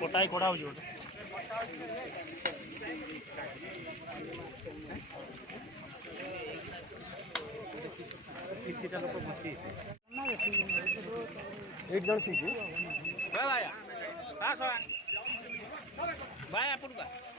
कोटाई कोड़ा हो जोड़ किसी लोग बची 8 जन छी भाई भाई हां सर भाई अपन का